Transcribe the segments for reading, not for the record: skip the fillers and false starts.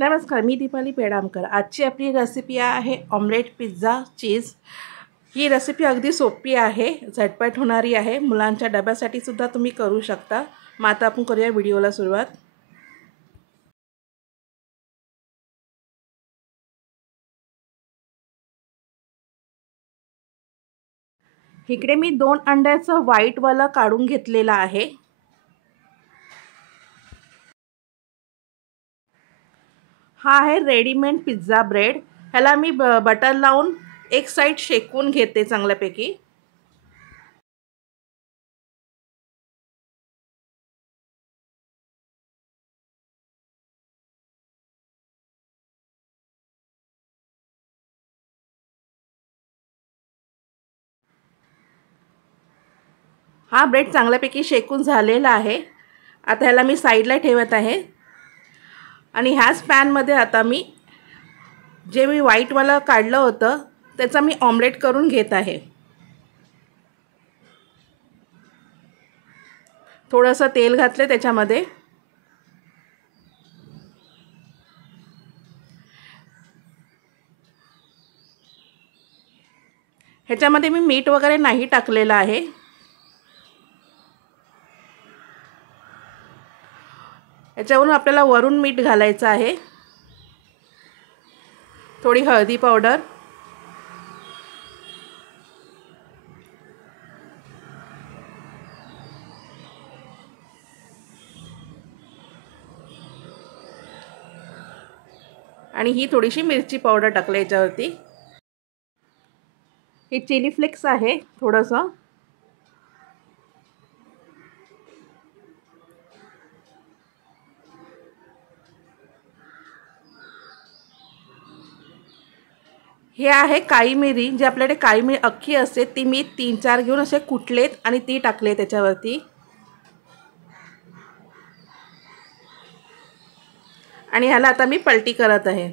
नमस्कार, मी दीपाली पेडामकर। आजची आपली रेसिपी आहे ऑमलेट पिझ्झा चीज। ही रेसिपी अगदी सोपी आहे, झटपट होणारी आहे। मुलांच्या डब्यासाठी सुद्धा तुम्ही करू शकता। मग आता आपण करूया व्हिडिओला सुरुवात। इकडे मी 2 अंड्याचं व्हाईटवाला काढून घेतलेला आहे। हा आहे रेडीमेड पिझ्झा ब्रेड। ह्याला मी बटर लावून एक साइड शेकून घेते चांगल्यापैकी। हा ब्रेड चांगल्यापैकी शेकून झालेला आहे। आता ह्याला मी साईडला ठेवत आहे आणि ह्याच पॅनमध्ये आता मी जे मी व्हाईटवाला काढलं होतं त्याचा मी ऑमलेट करून घेत आहे। थोडंसं तेल घातले त्याच्यामध्ये। ह्याच्यामध्ये मी मीठ वगैरे नाही टाकलेलं आहे। याच्यावरून आपल्याला वरून मीठ घालायचं आहे, थोडी हळदी पावडर, आणि ही थोडीशी मिरची पावडर टाकली याच्यावरती। हे चिली फ्लेक्स आहे थोडंसं। हे आहे काळी मिरी, जे आपल्याकडे काळी मिरी अख्खी असते ती मी 3-4 घेऊन असे कुटलेत आणि ती टाकले त्याच्यावरती। आणि ह्याला आता मी पलटी करत आहे।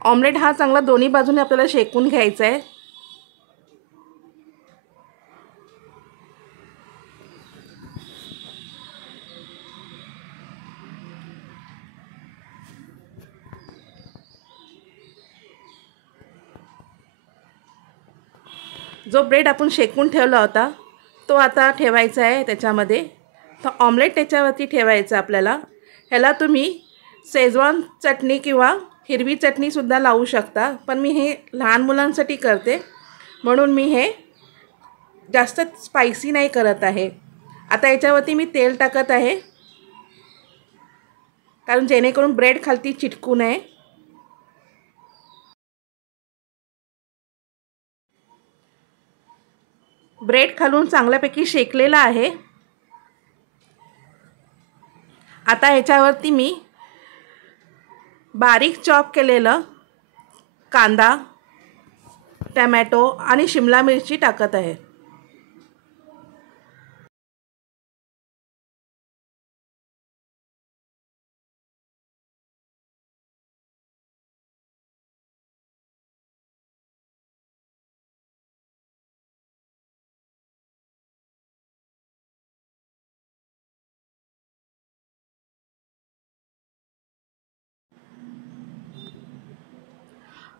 ऑमलेट हा चांगला दोन्ही बाजूने आपल्याला शेकून घ्यायचा आहे। जो ब्रेड आपण शेकून ठेवला होता तो आता ठेवायचा आहे त्याच्यामध्ये। तर ऑमलेट त्याच्यावरती ठेवायचं आपल्याला। ह्याला तुम्ही शेजवान चटणी किंवा हिरवी चटणी सुद्धा लावू शकता, पण मी हे लहान मुलांसाठी करते म्हणून मी हे जास्त स्पायसी नाही करत आहे। आता याच्यावरती मी तेल टाकत आहे, कारण जेणेकरून ब्रेड खालती चिटकू नये। ब्रेड खालून चांगल्यापैकी शेकलेला आहे। आता ह्याच्यावरती मी बारीक चॉप केलेलं कांदा, टोमॅटो आणि शिमला मिरची टाकत आहे।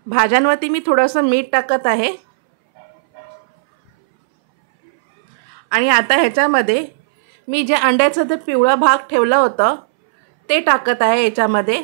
भाज्यांवरती मी थोडंसं मीठ टाकत आहे आणि आता ह्याच्यामध्ये मी जे अंड्याचं ते पिवळा भाग ठेवला होता ते टाकत आहे याच्यामध्ये।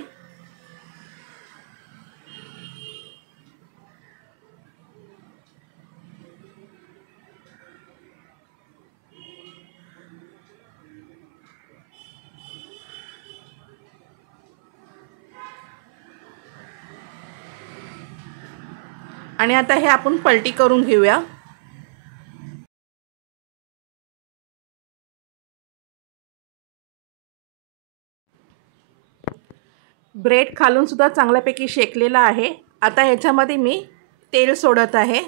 आणि आता हे आपण पलटी करून घेऊया। ब्रेड खालून सुद्धा चांगल्यापैकी शेकलेला आहे। आता ह्याच्यामध्ये मी तेल सोडत आहे।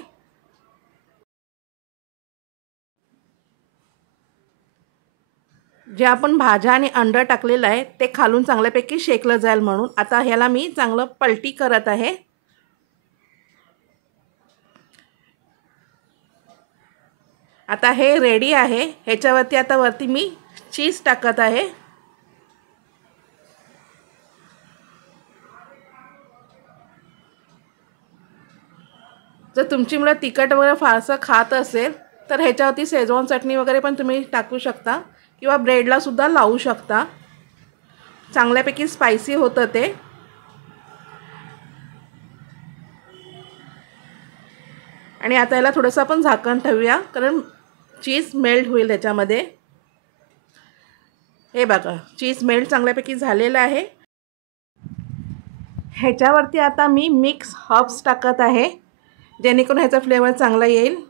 जे आपण भाज्या आणि अंडं टाकलेलं आहे ते खालून चांगल्यापैकी शेकलं जाईल म्हणून आता ह्याला मी चांगलं पलटी करत आहे. आता हे रेडी आहे. ह्याच्यावरती आता वरती मी चीज टाकत आहे. जर तुमची मुलं तिखट वगैरे फारसं खात असेल तर ह्याच्यावरती शेजवान चटणी वगैरे पण तुम्ही टाकू शकता किंवा ब्रेडला सुद्धा लावू शकता. चांगल्यापैकी स्पायसी होतं ते. आणि आता याला थोडंसं आपण झाकण ठेवूया कारण चीज मेल्ट होईल त्याच्यामध्ये. हे बघा चीज मेल्ट चांगल्यापैकी झालेलं आहे. ह्याच्यावरती आता मी मिक्स हर्ब्स टाकत आहे जेणेकरून ह्याचा फ्लेवर चांगला येईल.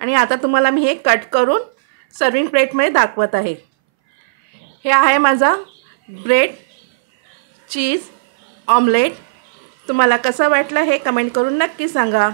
आणि आता तुम्हाला मी हे कट करून सर्विंग प्लेटमध्ये दाखवत आहे. हे आहे माझा ब्रेड चीज ऑमलेट. तुम्हाला कसं वाटलं हे कमेंट करून नक्की सांगा.